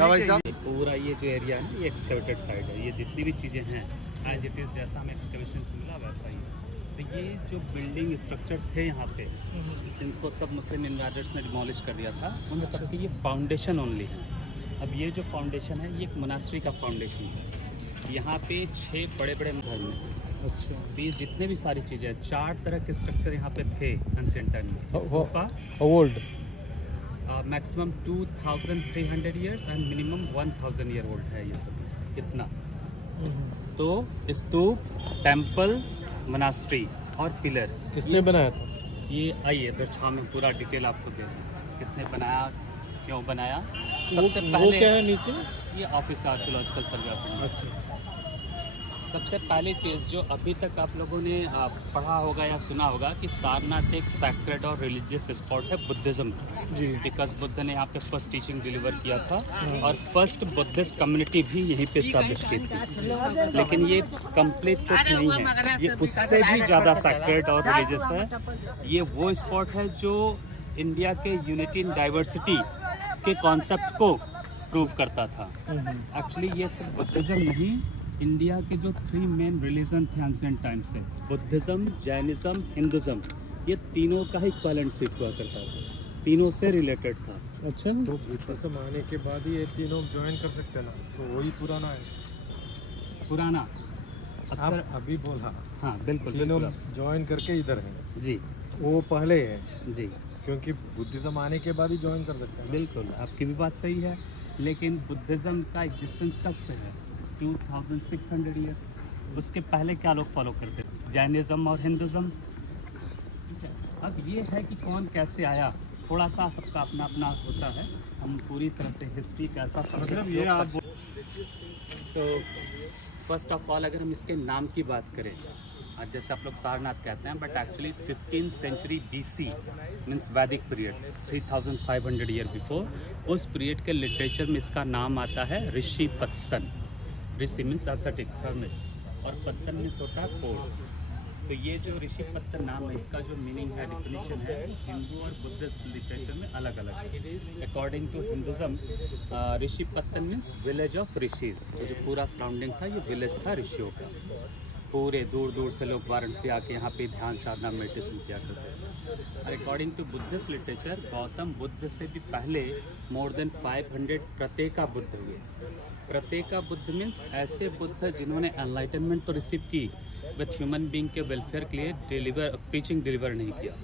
भाई साहब? पूरा ये जो एरिया है ना, ये एक्सकवेटेड साइड है। ये जितनी भी चीज़ें हैं एज इट इज़ जैसा हमें एक्सकवेशन से मिला वैसा ही है। तो ये जो बिल्डिंग स्ट्रक्चर थे यहाँ पे, इनको सब मुस्लिम इन्वेडर्स ने डिमोलिश कर दिया था। उन सब की ये फाउंडेशन ओनली है। अब ये जो फाउंडेशन है, ये एक मोनास्ट्री का फाउंडेशन है। यहाँ पे 6 बड़े बड़े धर्म हैं। अच्छा, तो ये जितने भी सारी चीज़ें हैं, 4 तरह के स्ट्रक्चर यहाँ पे थे एंशिएंट टाइम में। Stupa old maximum 2300 years and minimum 1000 year old है ये सब, इतना। तो स्तूप, टेम्पल, मोनास्ट्री और पिलर किसने बनाया था? ये आइए इधर छाव में पूरा डिटेल आपको दे रहे हैं, किसने बनाया, क्यों बनाया। वो सबसे क्या पहले है नीचे? ये office archaeological survey of India. अच्छा, सबसे पहली चीज़ जो अभी तक आप लोगों ने पढ़ा होगा या सुना होगा कि सारनाथ एक सैक्रेड और रिलीजियस स्पॉट है बुद्धिज़्म जी। बिकॉज बुद्ध ने यहाँ पे फर्स्ट टीचिंग डिलीवर किया था और फर्स्ट बुद्धिस्ट कम्युनिटी भी यहीं पे इस्टेब्लिश की थी। लेकिन ये कंप्लीट ट्रुथ नहीं है, ये उससे भी ज़्यादा सैक्रेड और रिलीजियस है। ये वो स्पॉट है जो इंडिया के यूनिटी इन डाइवर्सिटी के कॉन्सेप्ट को प्रूव करता था। एक्चुअली ये सिर्फ बुद्धिज़्म नहीं, इंडिया के जो 3 मेन रिलीजन थे एंशिएंट टाइम से, बुद्धिज़्म, जैनिज़्म, हिंदुज़्म, ये तीनों का ही इक्विवेलेंट सीट हुआ करता था, तीनों से रिलेटेड था। अच्छा, तो बुद्धिज्म आने के बाद ही ये तीनों ज्वाइन कर सकते हैं ना, तो वही पुराना है। पुराना आप अक्सर, अभी बोला हाँ बिल्कुल तीनों बिल्कुल ज्वाइन करके इधर हैं, जी वो पहले है जी क्योंकि बुद्धिज्म आने के बाद ही ज्वाइन कर सकते हैं। बिल्कुल, आपकी भी बात सही है। लेकिन बुद्धिज़्म का एग्जिस्टेंस कब से है? 2600 ईयर। उसके पहले क्या लोग फॉलो करते थे? जैनिज़्म और हिंदुज़्म। अब ये है कि कौन कैसे आया, थोड़ा सा सबका अपना अपना होता है। हम पूरी तरह से हिस्ट्री का ऐसा मतलब ये आप तो फर्स्ट ऑफ ऑल अगर हम इसके नाम की बात करें, आज जैसे आप लोग सारनाथ कहते हैं, but actually 15th century BC means Vedic period, 3500 year before, उस पीरियड के लिटरेचर में इसका नाम आता है ऋषि पत्तन। ऋषि मीन्स एसेटिक्स, हर्मिट्स, और पत्तन मीन्स होता है पोर्ट। तो ये जो ऋषि पत्तन नाम है, इसका जो मीनिंग है, डिफिनीशन है, हिंदू और बुद्धिस्ट लिटरेचर में अलग अलग है। अकॉर्डिंग टू हिंदुज़्म, ऋषि पत्तन मीन्स विलेज ऑफ ऋषिज। जो पूरा सराउंडिंग था, ये विलेज था ऋषियों का। पूरे दूर दूर से लोग वाराणसी आके यहाँ पे ध्यान साधना मेडिटेशन किया करते थे। और according to Buddhist literature, Gautam Buddha से भी पहले मोर देन 500 प्रत्येका बुद्ध हुए। प्रत्येका बुद्ध मीन्स ऐसे बुद्ध जिन्होंने एनलाइटनमेंट तो रिसीव की, विथ ह्यूमन बीइंग के वेलफेयर के लिए प्रीचिंग डिलीवर नहीं किया।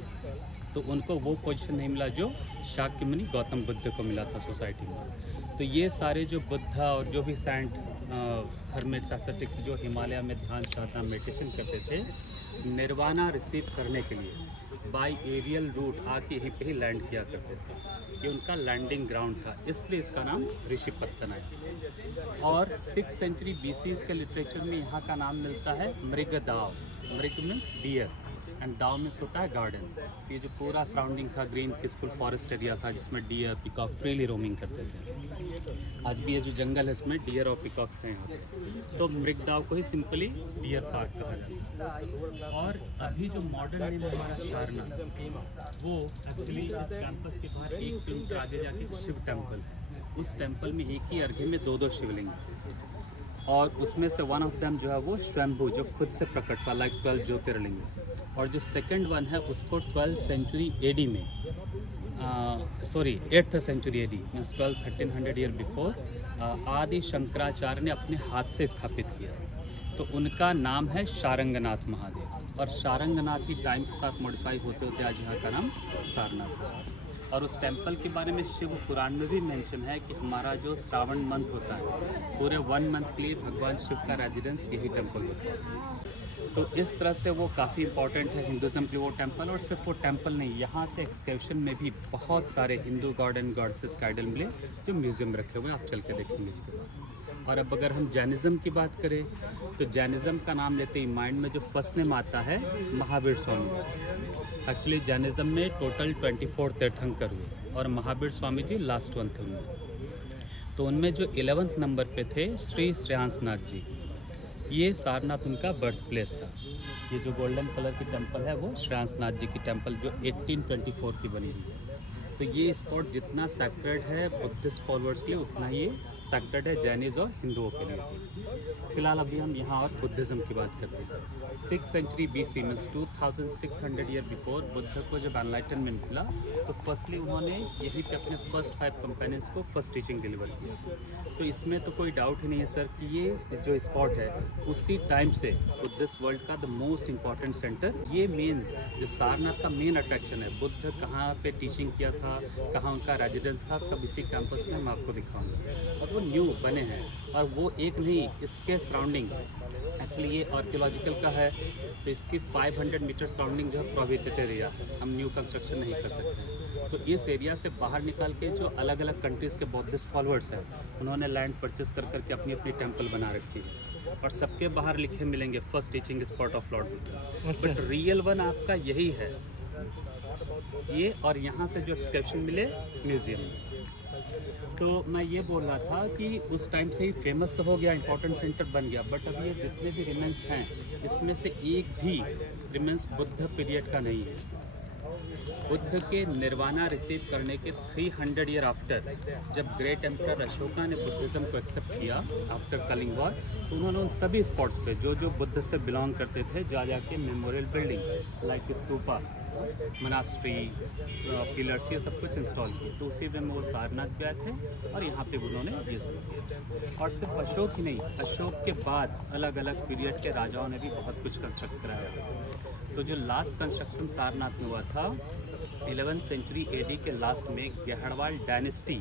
तो उनको वो पोजीशन नहीं मिला जो शाक्य मुनि गौतम बुद्ध को मिला था सोसाइटी में। तो ये सारे जो बुद्धा और जो भी सेंट हर्मिट्स, एसेटिक्स जो हिमालय में ध्यान साधना मेडिटेशन करते थे, निर्वाणा रिसीव करने के लिए बाय एरियल रूट आके यहीं पे ही लैंड किया करते थे। ये उनका लैंडिंग ग्राउंड था, इसलिए इसका नाम ऋषि पत्तन है। और 6th सेंचुरी BC इसके लिटरेचर में यहाँ का नाम मिलता है मृगदाव। मृग मीन्स डियर एंड दाव मीन्स होता है गार्डन। ये जो पूरा सराउंडिंग था, ग्रीन पीसफुल फॉरेस्ट एरिया था, जिसमें डियर, पिकॉक फ्रीली रोमिंग करते थे। आज भी ये जो जंगल है, इसमें डियर और पिकॉक्स हैं यहाँ पे। तो मृगदाव को ही सिंपली डियर पार्क कहा जाता है। और अभी जो मॉडर्न नेम है हमारा सारनाथ, वो एक्चुअली इस कैंपस के बाहर 1 किलोमीटर आगे जाके शिव टेम्पल है। उस टेम्पल में एक ही अर्घ्य में 2-2 शिवलिंग है, और उसमें से वन ऑफ देम जो है वो स्वयंभू, जो खुद से प्रकट वाला 12 ज्योतिर्लिंग है। और जो सेकंड वन है उसको 12th सेंचुरी AD में, 8th century AD means 1300 year before, Adi Shankaracharya ने अपने हाथ से स्थापित किया। तो उनका नाम है शारंगनाथ महादेव, और शारंगनाथ ही टाइम के साथ मॉडिफाई होते होते आज यहाँ का नाम सारनाथ है। और उस टेम्पल के बारे में शिव पुराण में भी मेंशन है कि हमारा जो श्रावण मंथ होता है, पूरे 1 मंथ के लिए भगवान शिव का रेजिडेंस यही टेम्पल होता है। तो इस तरह से वो काफ़ी इंपॉर्टेंट है हिंदुज़म के वो टेम्पल। और सिर्फ वो टेम्पल नहीं, यहाँ से एक्सकैवेशन में भी बहुत सारे हिंदू गॉड एंड गॉडेसेस का आइडल मिले, जो म्यूज़ियम रखे हुए हैं, आप चल के देखेंगे इसके बाद। और अब अगर हम जैनिज़्म की बात करें, तो जैनिज़्म का नाम लेते ही माइंड में जो फर्स्ट नेम आता है महावीर स्वामी जी। एक्चुअली जैनिज़्म में टोटल 24 तीर्थंकर हुए, और महावीर स्वामी जी लास्ट वन थे उनमें। तो उनमें जो 11th नंबर पे थे श्री श्रेयांसनाथ जी, ये सारनाथ उनका बर्थ प्लेस था। ये जो गोल्डन कलर की टेम्पल है वो श्रेयांसनाथ जी की टेम्पल, जो 1824 की बनी हुई है। तो ये स्पॉट जितना सैक्रेड है बुद्धिस्ट फॉलोअर्स के लिए उतना ही सैक्रेड है जैनिज़ और हिंदुओं के लिए। फिलहाल अभी हम यहाँ और बुद्धिज़्म की बात करते हैं। 6th century BC means 2600 year before Buddha को जब एनलाइटनमेंट मिला तो फर्स्टली उन्होंने यहीं पे अपने फर्स्ट 5 कंपेनियंस को फर्स्ट टीचिंग डिलीवर किया। तो इसमें तो कोई डाउट ही नहीं है सर कि ये जो स्पॉट है उसी टाइम से बुद्धिस्ट वर्ल्ड का द मोस्ट इम्पॉर्टेंट सेंटर, ये मेन जो सारनाथ का मेन अट्रैक्शन है। बुद्ध कहाँ पे टीचिंग किया था, कहाँ उनका रेजिडेंस था, सब इसी कैंपस में मैं आपको दिखाऊंगा। और वो न्यू बने हैं और वो एक नहीं, इसके सराउंडिंग एक्चुअली ये आर्कियोलॉजिकल का है तो इसकी 500 मीटर सराउंडिंग जो है प्रोहिबिटेड एरिया, हम न्यू कंस्ट्रक्शन नहीं कर सकते हैं। तो इस एरिया से बाहर निकाल के जो अलग अलग कंट्रीज़ के बुद्धिस्ट फॉलोअर्स हैं उन्होंने लैंड परचेस कर करके अपनी अपनी टेम्पल बना रखी है और सबके बाहर लिखे मिलेंगे first teaching spot of Lord Buddha. But real one आपका यही है ये, और यहाँ से जो एक्सकर्शन मिले म्यूज़ियम। तो मैं ये बोल रहा था कि उस टाइम से ही फेमस तो हो गया, इंपॉर्टेंट सेंटर बन गया, बट अभी ये जितने भी रिमेंस हैं इसमें से एक भी रिमेंस बुद्ध पीरियड का नहीं है। बुद्ध के निर्वाणा रिसीव करने के 300 ईयर आफ्टर जब ग्रेट एम्परर अशोका ने बुद्धिज़्म को एक्सेप्ट किया आफ्टर कलिंग वॉर, तो उन्होंने उन सभी स्पॉट्स पे जो जो बुद्ध से बिलोंग करते थे जा जाके memorial building like stupa, monastery, pillars, ये सब कुछ इंस्टॉल किए। तो उसी में वो सारनाथ भी आए थे और यहाँ पे उन्होंने ये सब किया। और सिर्फ अशोक ही नहीं, अशोक के बाद अलग अलग पीरियड के राजाओं ने भी बहुत कुछ कंस्ट्रक्ट कराया। तो जो लास्ट कंस्ट्रक्शन सारनाथ में हुआ था 11th सेंचुरी AD के लास्ट में, गहड़वाल डायनेस्टी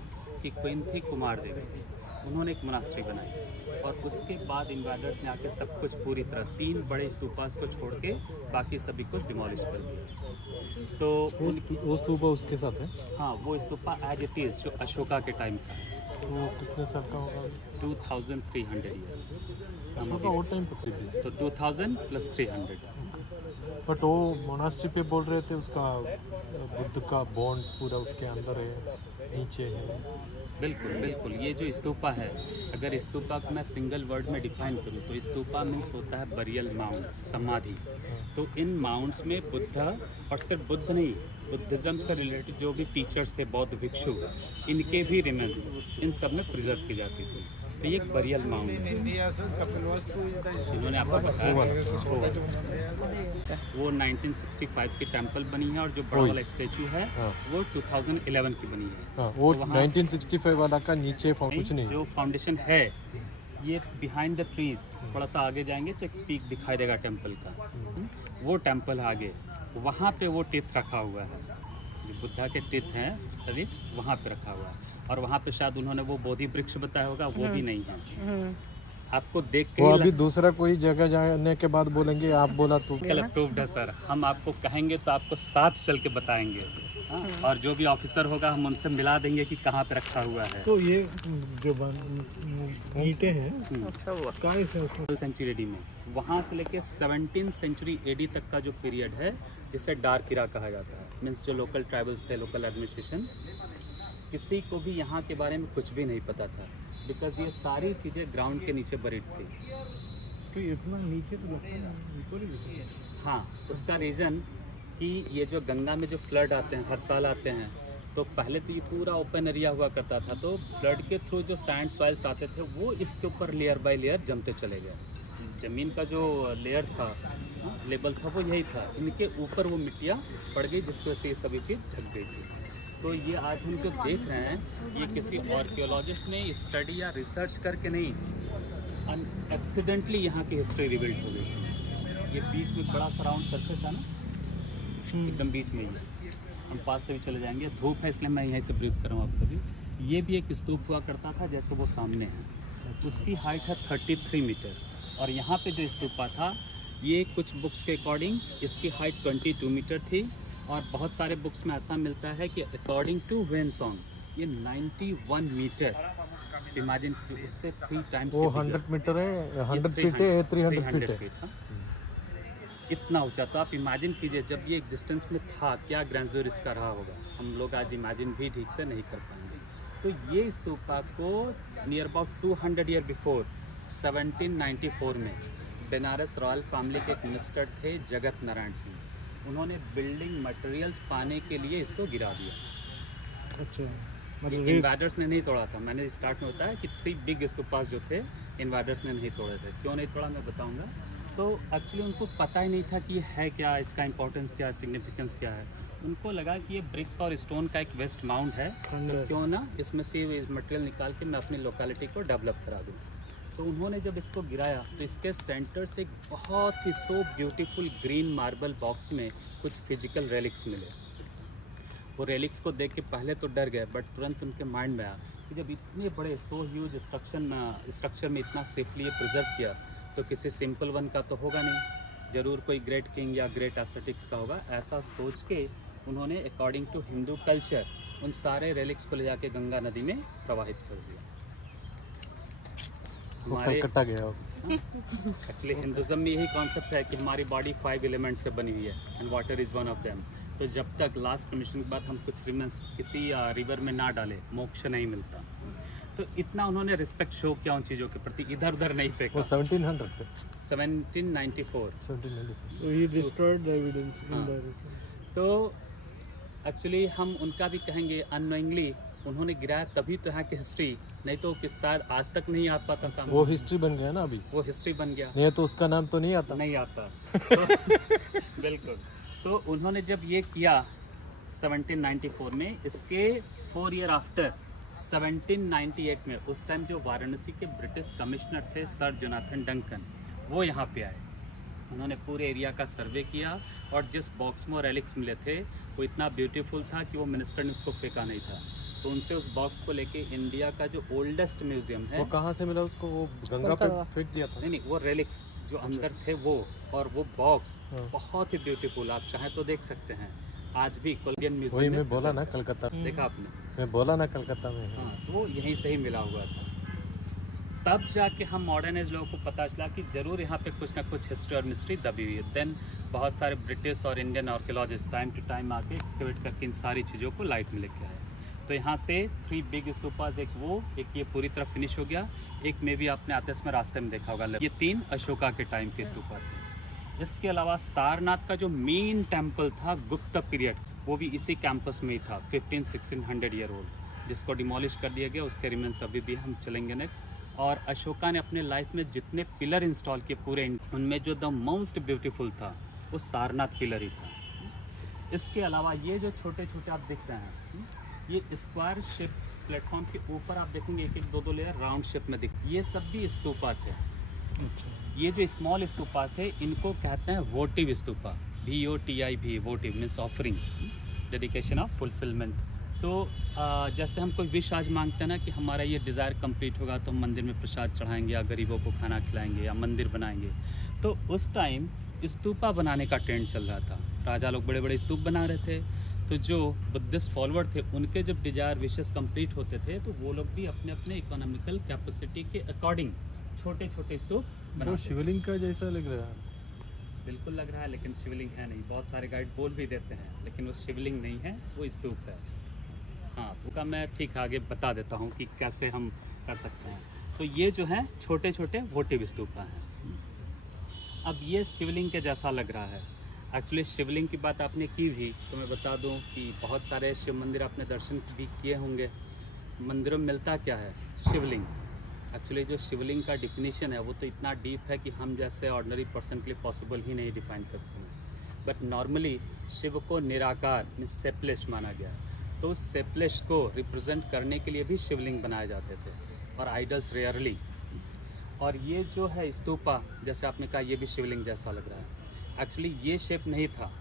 की क्वीन थी कुमार देवी, उन्होंने एक मोनास्ट्री बनाई और उसके बाद इन्वाइडर्स ने आके सब कुछ पूरी तरह 3 बड़े स्तूपास को छोड़ के बाकी सभी कुछ डिमोलिश कर दिया। तो वो स्तूपा उसके साथ है? हाँ, वो स्तूपा एज इट इज़ जो अशोका के टाइम का है। वो कितने साल का होगा? 2300 ईयर। अशोका वो टाइम पे थी तो 2000 + 300। बट वो मोनास्ट्री पे बोल रहे थे उसका बुद्ध का बॉन्ड्स पूरा उसके अंदर है, नीचे है। बिल्कुल बिल्कुल, ये जो स्तूपा है, अगर स्तूपा को मैं सिंगल वर्ड में डिफाइन करूँ तो स्तूपा मीन्स होता है बरियल माउंट, समाधि। तो इन माउंट्स में बुद्ध, और सिर्फ बुद्ध नहीं, बुद्धिज़्म से रिलेटेड जो भी टीचर्स थे, बौद्ध भिक्षु, इनके भी रिमेन्स इन सब में प्रिजर्व की जाती थी। तो ये एक बरियल माउंट है। इन्होंने आपको बताया वो 1965 की टेम्पल बनी है और जो बड़ा वाला स्टैचू है वो 2011 की बनी है। वो तो 1965 वाला का नीचे कुछ नहीं, जो फाउंडेशन है ये बिहाइंड द ट्रीज, थोड़ा सा आगे जाएंगे तो एक पीक दिखाई देगा टेम्पल का, वो टेम्पल आगे, वहाँ पे वो टिथ रखा हुआ है, जो बुद्धा के टिथ हैं रिक्स वहाँ पे रखा हुआ है। और वहाँ पे शायद उन्होंने वो बोधि वृक्ष बताया होगा, वो भी नहीं है। आपको देख के वो अभी दूसरा कोई जगह जाने के बाद बोलेंगे आप बोला तो अप्रूव्ड है सर, हम आपको कहेंगे तो आपको साथ चल के बताएंगे। हाँ, और जो भी ऑफिसर होगा हम उनसे मिला देंगे कि कहाँ पे रखा हुआ है। तो ये जो ईंटें हैं कहाँ से उसमें सेंचुरी AD में, वहाँ से लेके 17th सेंचुरी AD तक का जो पीरियड है जिसे डार्क इरा कहा जाता है, मीन्स जो लोकल ट्राइबल्स थे, लोकल एडमिनिस्ट्रेशन, किसी को भी यहाँ के बारे में कुछ भी नहीं पता था, बिकॉज ये सारी चीज़ें ग्राउंड के नीचे बरीड थी। तो इतना नीचे तो लगता है। हाँ, उसका रीज़न कि ये जो गंगा में जो फ्लड आते हैं, हर साल आते हैं, तो पहले तो ये पूरा ओपन एरिया हुआ करता था, तो फ्लड के थ्रू जो सैंड सॉइल्स आते थे वो इसके ऊपर लेयर बाय लेयर जमते चले गए। ज़मीन का जो लेयर था, लेवल था, वो यही था, इनके ऊपर वो मिट्टियाँ पड़ गई जिसकी वजह से ये सभी चीज़ ढक गई थी। तो ये आज हम जो देख रहे हैं ये किसी आर्कियोलॉजिस्ट ने स्टडी या रिसर्च करके नहीं, एक्सीडेंटली यहाँ की हिस्ट्री रिवील्ड हो गई। ये बीच में बड़ा सा राउंड सरफेस है ना, एकदम बीच में ही, हम पास से भी चले जाएंगे, धूप है इसलिए मैं यहीं से ब्रीफ कर रहा हूँ आपको भी। ये भी एक स्तूप हुआ करता था जैसे वो सामने है, उसकी हाइट है 33 मीटर, और यहाँ पे जो स्तूपा था ये कुछ बुक्स के अकॉर्डिंग इसकी हाइट 22 मीटर थी, और बहुत सारे बुक्स में ऐसा मिलता है कि अकॉर्डिंग टू वेनसॉन्ग ये 91 मीटर, इमेजिन उससे 3 टाइम्स वो 100 मीटर है, 100 फीट है, 300 फीट है, इतना ऊंचा। तो आप इमेजिन कीजिए जब ये एग्जिस्टेंस में था क्या ग्रैंडयर इसका रहा होगा, हम लोग आज इमेजिन भी ठीक से नहीं कर पाएंगे। तो ये स्तूपा को नियर अबाउट 200 ईयर बिफोर 1794 में बनारस रॉयल फैमिली के एक मिनिस्टर थे जगत नारायण सिंह, उन्होंने बिल्डिंग मटेरियल्स पाने के लिए इसको गिरा दिया। अच्छा, इन्वाडर्स ने नहीं तोड़ा था। मैंने स्टार्ट में बताया कि 3 बिग स्तूपास जो थे इन्वाडर्स ने नहीं तोड़े थे। क्यों नहीं तोड़ा मैं बताऊंगा। तो एक्चुअली उनको पता ही नहीं था कि ये है क्या, इसका इंपॉर्टेंस क्या है, सिग्निफिकेंस क्या है। उनको लगा कि ये ब्रिक्स और स्टोन का एक वेस्ट माउंट है, तो क्यों ना इसमें से इस मटेरियल निकाल के मैं अपनी लोकेलिटी को डेवलप करा दूँ। तो उन्होंने जब इसको गिराया तो इसके सेंटर से एक बहुत ही so beautiful green marble box में कुछ फिजिकल रेलिक्स मिले। वो रेलिक्स को देख के पहले तो डर गए, बट तुरंत उनके माइंड में आया कि जब इतने बड़े सो ह्यूज स्ट्रक्चर में इतना सेफली प्रिजर्व किया तो किसी सिंपल वन का तो होगा नहीं, ज़रूर कोई ग्रेट किंग या ग्रेट एस्थेटिक्स का होगा। ऐसा सोच के उन्होंने अकॉर्डिंग टू हिंदू कल्चर उन सारे रेलिक्स को ले जाके गंगा नदी में प्रवाहित कर दिया। वो कलकत्ता गया। एक्चुअली हिंदुज़म में यही कॉन्सेप्ट है कि हमारी बॉडी 5 एलिमेंट से बनी हुई है and water is one of them. तो जब तक लास्ट परमिशन के बाद हम कुछ रिमेंस किसी रिवर में ना डालें, मोक्ष नहीं मिलता। तो इतना उन्होंने रिस्पेक्ट शो किया उन चीज़ों के प्रति, इधर उधर नहीं फेंका। वो 1700 पे 1794। 1794 So he destroyed the evidence हाँ। indirectly. तो एक्चुअली हम उनका भी कहेंगे अननोइंगली उन्होंने गिराया, तभी तो यहाँ की हिस्ट्री, नहीं तो किस शायद आज तक नहीं आ पाता सामने। वो हिस्ट्री बन गया ना अभी, वो हिस्ट्री बन गया, नहीं तो उसका नाम तो नहीं आता। नहीं आता। बिल्कुल। तो उन्होंने जब ये किया 1794 में, इसके 4 ईयर आफ्टर 1798 में उस टाइम जो वाराणसी के ब्रिटिश कमिश्नर थे सर जोनाथन डंकन, वो यहाँ पे आए। उन्होंने पूरे एरिया का सर्वे किया और जिस बॉक्स में रेलिक्स मिले थे वो इतना ब्यूटीफुल था कि वो मिनिस्टर ने उसको फेंका नहीं था। तो उनसे उस बॉक्स को लेके इंडिया का जो ओल्डेस्ट म्यूजियम है, वो कहाँ से मिला उसको? वो गंगा पे फेंक दिया था। नहीं, वो रेलिक्स जो अंदर थे वो, और वो बॉक्स हाँ। बहुत ही ब्यूटीफुल, आप चाहें तो देख सकते हैं। आज भी कोलंबियन वही म्यूजियम मैं बोला ना कलकत्ता, देखा आपने? मैं बोला ना कलकत्ता में है। हाँ, तो वो यहीं से ही मिला हुआ था। तब जाके हम मॉडर्न एज लोगों को पता चला कि ज़रूर यहाँ पे कुछ ना कुछ हिस्ट्री और मिस्ट्री दबी हुई है। देन बहुत सारे ब्रिटिश और Indian archaeologist time to time आके एक्सकेवेट करके इन सारी चीज़ों को लाइट में लेके आए। तो यहाँ से 3 बिग स्तूपास, एक वो, एक ये पूरी तरह फिनिश हो गया, एक में भी आपने आते समय रास्ते में देखा होगा। ये 3 अशोका के टाइम के स्तूपा थे। इसके अलावा सारनाथ का जो मेन टेम्पल था गुप्त पीरियड, वो भी इसी कैंपस में ही था, 1500-1600 ईयर ओल्ड, जिसको डिमोलिश कर दिया गया। उसके रिमेन्स अभी भी हम चलेंगे नेक्स्ट। और अशोका ने अपने लाइफ में जितने पिलर इंस्टॉल किए पूरे, उनमें जो द मोस्ट ब्यूटीफुल था वो सारनाथ पिलर ही था। इसके अलावा ये जो छोटे छोटे आप देख रहे हैं, ये स्क्वायर शेप प्लेटफॉर्म के ऊपर आप देखेंगे एक 2 लेयर राउंड शेप में दिख, ये सब भी स्तूपा थे। ये जो स्मॉल स्तूपा थे इनको कहते हैं वोटिव stupa, VOTIV, वोटिव means offering, dedication of fulfilment. तो जैसे हम कोई विश आज मांगते हैं ना कि हमारा ये डिज़ायर कंप्लीट होगा तो हम मंदिर में प्रसाद चढ़ाएंगे या गरीबों को खाना खिलाएंगे या मंदिर बनाएंगे, तो उस टाइम स्तूपा बनाने का ट्रेंड चल रहा था। राजा लोग बड़े बड़े स्तूप बना रहे थे, तो जो बुद्धिस्ट फॉलोअर थे उनके जब डिज़ायर विशेस कंप्लीट होते थे तो वो लोग भी अपने अपने इकोनॉमिकल कैपेसिटी के अकॉर्डिंग छोटे छोटे स्तूप जो बनाते थे। शिवलिंग का जैसा लग रहा है। बिल्कुल लग रहा है, लेकिन शिवलिंग है नहीं। बहुत सारे गाइड बोल भी देते हैं, लेकिन वो शिवलिंग नहीं है, वो स्तूप है। हाँ, उसका मैं ठीक आगे बता देता हूँ कि कैसे हम कर सकते हैं। तो ये जो है छोटे छोटे वोटिव स्तूपा हैं। अब ये शिवलिंग के जैसा लग रहा है। एक्चुअली शिवलिंग की बात आपने की भी, तो मैं बता दूं कि बहुत सारे शिव मंदिर आपने दर्शन भी किए होंगे। मंदिरों में मिलता क्या है? शिवलिंग। एक्चुअली जो शिवलिंग का डिफिनीशन है वो तो इतना डीप है कि हम जैसे ऑर्डिनरी पर्सन के लिए पॉसिबल ही नहीं डिफाइन करते हैं। बट नॉर्मली शिव को निराकार मीन्स सेपलेस माना गया है, तो सेपलेस को रिप्रेजेंट करने के लिए भी शिवलिंग बनाए जाते थे और आइडल्स रेयरली। और ये जो है स्तूपा, जैसे आपने कहा, ये भी शिवलिंग जैसा लग रहा है। एक्चुअली ये शेप नहीं था।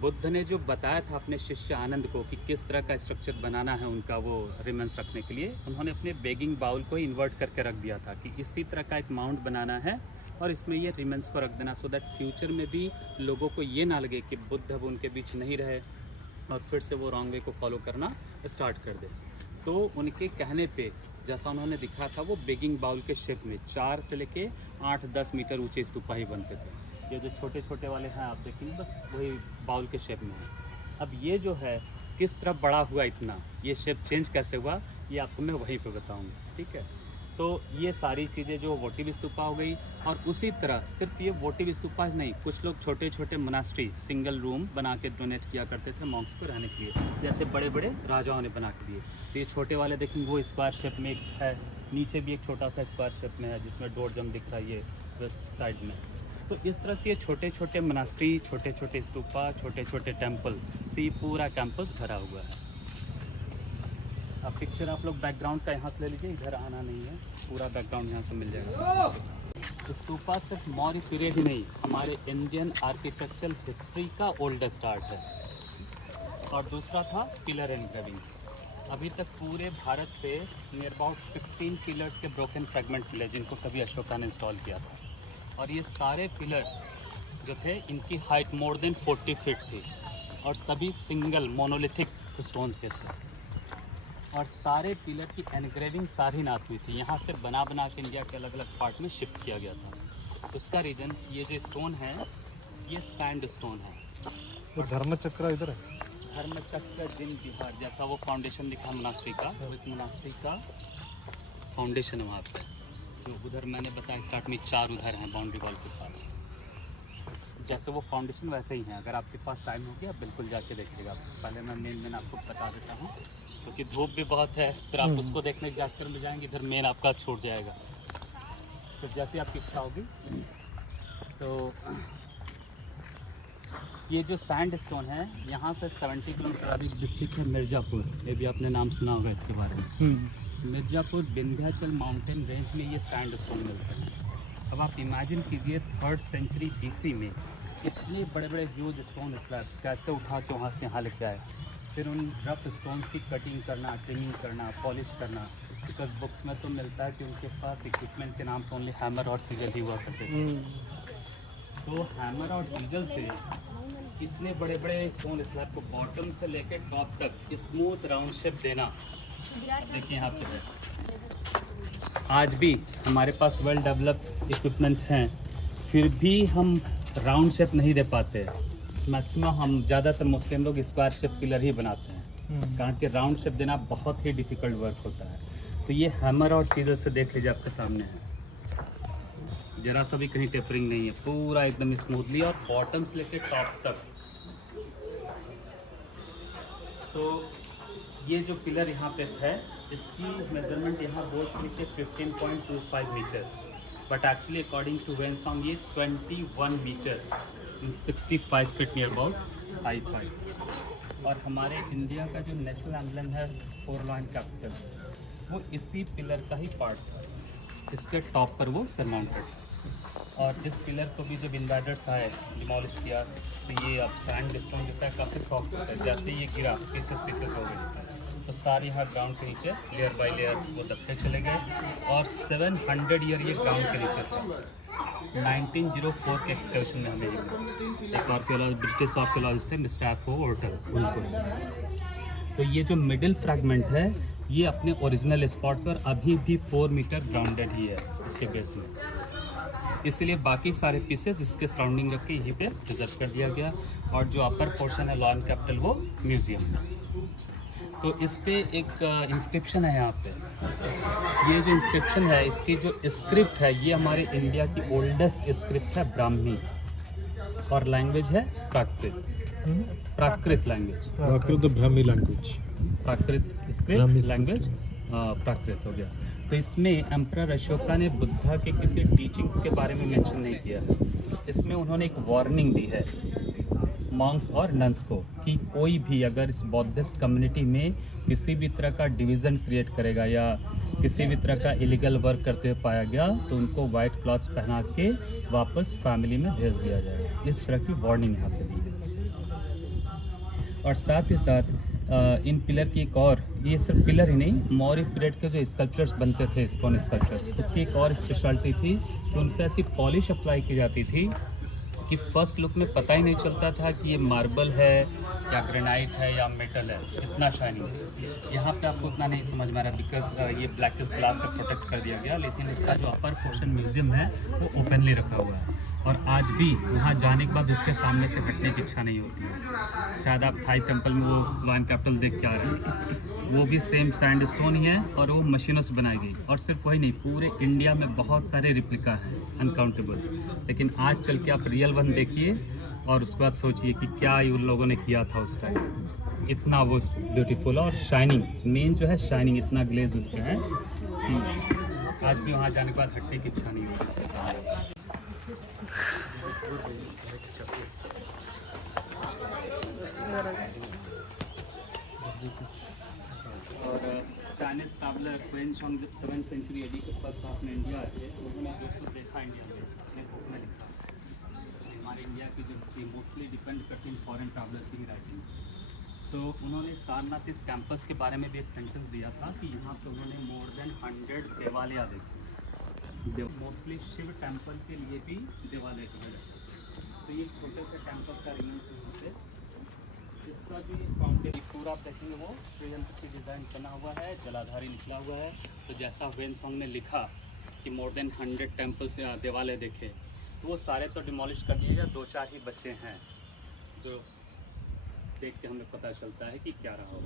बुद्ध ने जो बताया था अपने शिष्य आनंद को कि किस तरह का स्ट्रक्चर बनाना है उनका वो रिमेन्स रखने के लिए, उन्होंने अपने बेगिंग बाउल को इन्वर्ट करके रख दिया था कि इसी तरह का एक माउंट बनाना है और इसमें ये रिमेन्स को रख देना, सो दैट फ्यूचर में भी लोगों को ये ना लगे कि बुद्ध अब उनके बीच नहीं रहे और फिर से वो रॉन्ग वे को फॉलो करना स्टार्ट कर दे। तो उनके कहने पे जैसा उन्होंने दिखा था, वो बेगिंग बाउल के शेप में 4 से लेके 8-10 मीटर ऊंचे स्तूपा ही बनते थे। ये जो छोटे छोटे वाले हैं आप देखेंगे, बस वही बाउल के शेप में है। अब ये जो है किस तरह बड़ा हुआ इतना, ये शेप चेंज कैसे हुआ, ये आपको मैं वहीं पे बताऊंगा, ठीक है। तो ये सारी चीज़ें जो वोटिव स्तूपा हो गई, और उसी तरह सिर्फ ये वोटिव स्तूपा नहीं, कुछ लोग छोटे छोटे मोनास्ट्री सिंगल रूम बना के डोनेट किया करते थे मॉन्क्स को रहने के लिए, जैसे बड़े बड़े राजाओं ने बना के दिए। तो ये छोटे वाले देखेंगे वो स्क्वायर शेप में एक है, नीचे भी एक छोटा सा स्क्वायर शेप में है जिसमें डोरजम दिख रहा है ये वेस्ट साइड में। तो इस तरह से ये छोटे छोटे मोनास्ट्री, छोटे छोटे स्तूपा, छोटे छोटे टेम्पल से पूरा कैंपस भरा हुआ है। अब पिक्चर आप लोग बैकग्राउंड का यहाँ से ले लीजिए, इधर आना नहीं है, पूरा बैकग्राउंड यहाँ से मिल जाएगा। स्तूपा सिर्फ मौर्य पीरियड ही नहीं, हमारे इंडियन आर्किटेक्चरल हिस्ट्री का ओल्डेस्ट आर्ट है। और दूसरा था पिलर एनग्रेविंग। अभी तक पूरे भारत से नियर अबाउट 16 पिलर्स के ब्रोकन फ्रेगमेंट मिले जिनको कभी अशोका ने इंस्टॉल किया था। और ये सारे पिलर जो थे इनकी हाइट मोर देन 40 फीट थी, और सभी सिंगल मोनोलिथिक स्टोन के थे। और सारे पिलर की एनग्रेविंग सारनाथ हुई थी, यहाँ से बना बना के इंडिया के अलग अलग पार्ट में शिफ्ट किया गया था। उसका रीज़न ये जो स्टोन है ये सैंड स्टोन है। वो धर्मचक्र इधर है, धर्मचक्र जिन बिहार जैसा वो फाउंडेशन दिखा मोनास्ट्री का, वो एक मोनास्ट्री का फाउंडेशन है वहाँ पे, जो उधर मैंने बताया स्टार्ट में 4 उधर हैं बाउंड्री वॉल के पास। जैसे वो फाउंडेशन वैसे ही है। अगर आपके पास टाइम हो गया बिल्कुल जाके देखिएगा। पहले मैं मेन आपको बता देता हूँ, क्योंकि धूप भी बहुत है, फिर आप उसको देखने जाकर में जाएंगे, इधर मेन आपका छूट जाएगा। तो जैसे आपकी इच्छा होगी। तो ये जो सैंड स्टोन है यहाँ से 70 किलोमीटर अभी डिस्ट्रिक्ट है मिर्ज़ापुर, ये भी आपने नाम सुना होगा इसके बारे में। मिर्ज़ापुर विंध्याचल माउंटेन रेंज में ये सैंड स्टोन मिलते हैं। अब आप इमेजिन कीजिए 3rd सेंचुरी BC में इतने बड़े बड़े ह्यूज स्टोन स्लैब्स कैसे उठा के वहाँ से यहाँ लेके आए, फिर उन रफ स्टोन्स की कटिंग करना, ट्रिमिंग करना, पॉलिश करना। बिकॉज बुक्स में तो मिलता है कि उनके पास इक्विपमेंट के नाम पर ओनली हैमर और सिजल ही हुआ करते थे। तो हैमर और सिजल से इतने बड़े बड़े स्टोन स्लैब को बॉटम से लेकर टॉप तक स्मूथ राउंड शेप देना, देखिए यहाँ पे है। आज भी हमारे पास वेल डेवलप्ड इक्विपमेंट हैं, फिर भी हम राउंड शेप नहीं दे पाते। मैक्सिमम हम ज़्यादातर मुस्लिम लोग स्क्वायर शेप पिलर ही बनाते हैं, कारण कि राउंड शेप देना बहुत ही डिफ़िकल्ट वर्क होता है। तो ये हैमर और चीज़ों से देख लीजिए आपके सामने है, जरा सा भी कहीं टेपरिंग नहीं है, पूरा एकदम स्मूथली और बॉटम से लेकर टॉप तक। तो ये जो पिलर यहाँ पे है इसकी मेजरमेंट यहाँ बोल के 15.25 metre, but actually according to Xuanzang ये 21 metre in 65 feet near about height fight. और हमारे इंडिया का जो नेशनल एम्बलम है 4 लाइन कैपिटल, वो इसी पिलर का ही पार्ट था, इसके टॉप पर वो सरमाउंटेड। और इस पिलर को भी जब इन्वाइडर्स आए डिमोलिश किया तो ये अब सैंड स्टोन जो है काफ़ी सॉफ्ट होता है, जैसे ये गिरा पीसेस हो गए इसका, तो सारे यहाँ ग्राउंड के नीचे लेयर बाय लेयर वो दबते चले गए। और 700 ईयर ये ग्राउंड के नीचे था। 1904 के एक्सकर्शन में हमें एक आर्कियोलॉजिस्ट, ब्रिटिश आर्कियोलॉजिस्ट थे मिस्टर एफओ ओर्टल, उनको। तो ये जो मिडिल फ्रैगमेंट है ये अपने ओरिजिनल स्पॉट पर अभी भी 4 मीटर ग्राउंडेड ही है इसके बेस में, इसलिए बाकी सारे पीसेस इसके सराउंडिंग रख के यहीं पे प्रिजर्व कर दिया गया। और जो अपर पोर्शन है लॉन कैपिटल वो म्यूजियम है। तो इस पे एक इंस्क्रिप्शन है यहाँ पे, ये जो इंस्क्रिप्शन है इसकी जो स्क्रिप्ट है ये हमारे इंडिया की ओल्डेस्ट स्क्रिप्ट है ब्राह्मी, और लैंग्वेज है प्राकृत लैंग्वेज, प्राकृत ब्राह्मी लैंग्वेज, प्राकृत स्क्रिप्ट लैंग्वेज प्राकृत हो गया। तो इसमें एम्परर अशोका ने बुद्धा के किसी टीचिंग्स के बारे में मेंशन नहीं किया, इसमें उन्होंने एक वार्निंग दी है मॉन्क्स और नन्स को कि कोई भी अगर इस बौद्धिस्ट कम्युनिटी में किसी भी तरह का डिवीज़न क्रिएट करेगा या किसी भी तरह का इलीगल वर्क करते हुए पाया गया तो उनको वाइट क्लॉथ्स पहना के वापस फैमिली में भेज दिया जाएगा। इस तरह की वार्निंग यहाँ पे दी है। और साथ ही साथ इन पिलर की एक और, ये सिर्फ पिलर ही नहीं, मौर्य पीरियड के जो स्कल्पचर्स बनते थे स्टोन स्कल्पचर्स, उसकी एक और स्पेशलिटी थी कि उन पर ऐसी पॉलिश अप्लाई की जाती थी कि फर्स्ट लुक में पता ही नहीं चलता था कि ये मार्बल है या ग्रेनाइट है या मेटल है, इतना शाइनिंग है। यहाँ पे आपको उतना नहीं समझ में आ रहा बिकॉज ये ब्लैकिश ग्लास से प्रोटेक्ट कर दिया गया, लेकिन इसका जो अपर पोर्शन म्यूजियम है वो ओपनली रखा हुआ है और आज भी वहाँ जाने के बाद उसके सामने से हटने की इच्छा नहीं होती है। शायद आप थाई टेम्पल में वो लॉयन कैपिटल देख के आ रहे हैं। वो भी सेम सैंडस्टोन ही है और वो मशीनों से बनाई गई। और सिर्फ वही नहीं, पूरे इंडिया में बहुत सारे रिप्लिका हैं, अनकाउंटेबल। लेकिन आज चल के आप रियल वन देखिए और उसके बाद सोचिए कि क्या उन लोगों ने किया था उस टाइम। इतना वो ब्यूटीफुल और शाइनिंग, मेन जो है शाइनिंग, इतना ग्लेज उस पर है कि आज भी वहाँ जाने के बाद हट्टी की इच्छा नहीं होती उसके सामने। और चाइनीज ट्रैवलर क्वेंशोंग जब 7th सेंचुरी एडी के फर्स्ट हाफ में इंडिया आए तो उन्होंने जो देखा इंडिया में अपने बुक में लिखा। हमारे इंडिया की जो हिस्ट्री मोस्टली डिपेंड करती है फॉरेन ट्रैवलर की राइटिंग। तो उन्होंने सारनाथ इस कैंपस के बारे में भी एक सेंटेंस दिया था कि यहाँ पे उन्होंने मोर देन 100 देवालय देखे। मोस्टली शिव टेम्पल के लिए भी देवालय कहा जाता है। तो ये छोटे से टेम्पल का रिमेंस यहाँ पे, इसका भी फाउंडेशन पूरा आप देखेंगे वो श्रीयंत्र की डिज़ाइन बना हुआ है, जलाधारी निकला हुआ है। तो जैसा वेनसोंग ने लिखा कि मोर देन 100 टेम्पल्स देवालय देखे, तो वो सारे तो डिमोलिश कर दिए गए, 2-4 ही बच्चे हैं जो देख के हमें पता चलता है कि क्या रहा हो।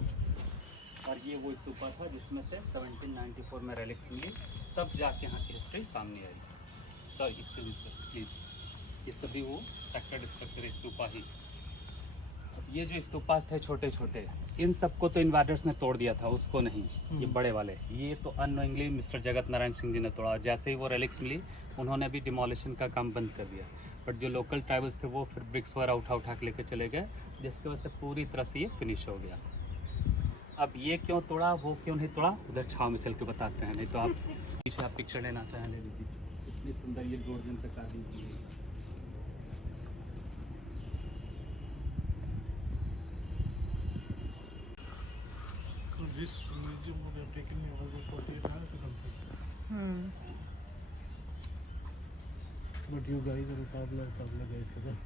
और ये वो स्तूपा था जिसमें से 1794 में रेलिक्स मिली, तब जाके यहाँ की हिस्ट्री सामने आई। सर एक्सक्यूज सर प्लीज़, ये सभी वो सेक्टर्ड स्ट्रक्चर स्तूपा ही। ये जो स्तूपास थे छोटे छोटे, इन सबको तो इन्वाइडर्स ने तोड़ दिया था, उसको नहीं। ये बड़े वाले, ये तो अननोइंगली मिस्टर जगत नारायण सिंह जी ने तोड़ा। जैसे ही वो रेलिक्स मिली उन्होंने भी डिमोलिशन का काम बंद कर दिया। बट जो लोकल ट्राइबल्स थे वो फिर ब्रिक्स वगैरह उठा के लेके चले गए, जिसकी वजह से पूरी तरह से ये फिनिश हो गया। अब ये क्यों तोड़ा, वो क्यों नहीं तोड़ा, उधर छाँव में चल के बताते हैं। नहीं तो आप पीछे आप पिक्चर लेना चाहें ले लीजिए, इतनी सुंदर ये गोल्डन पे कार्विंग की गई है। So this museum would have taken me almost 48 hours to complete. But you guys are tabla guys for that.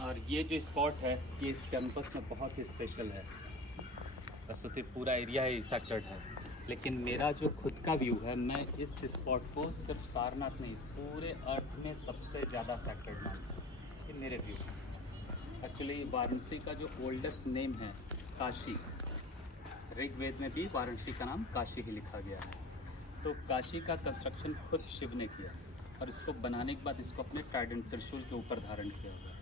और ये जो स्पॉट है ये इस कैंपस में बहुत ही स्पेशल है। वैसे तो पूरा एरिया ही सेक्टर्ड है, लेकिन मेरा जो खुद का व्यू है, मैं इस स्पॉट को सिर्फ सारनाथ नहीं, इस पूरे अर्थ में सबसे ज़्यादा सेक्टर्ड मानता हूँ। ये मेरे व्यू। एक्चुअली वाराणसी का जो ओल्डेस्ट नेम है काशी, ऋग्वेद में भी वाराणसी का नाम काशी ही लिखा गया है। तो काशी का कंस्ट्रक्शन खुद शिव ने किया और इसको बनाने के बाद इसको अपने ट्राइडेंट त्रिशूल के ऊपर धारण किया हुआ है।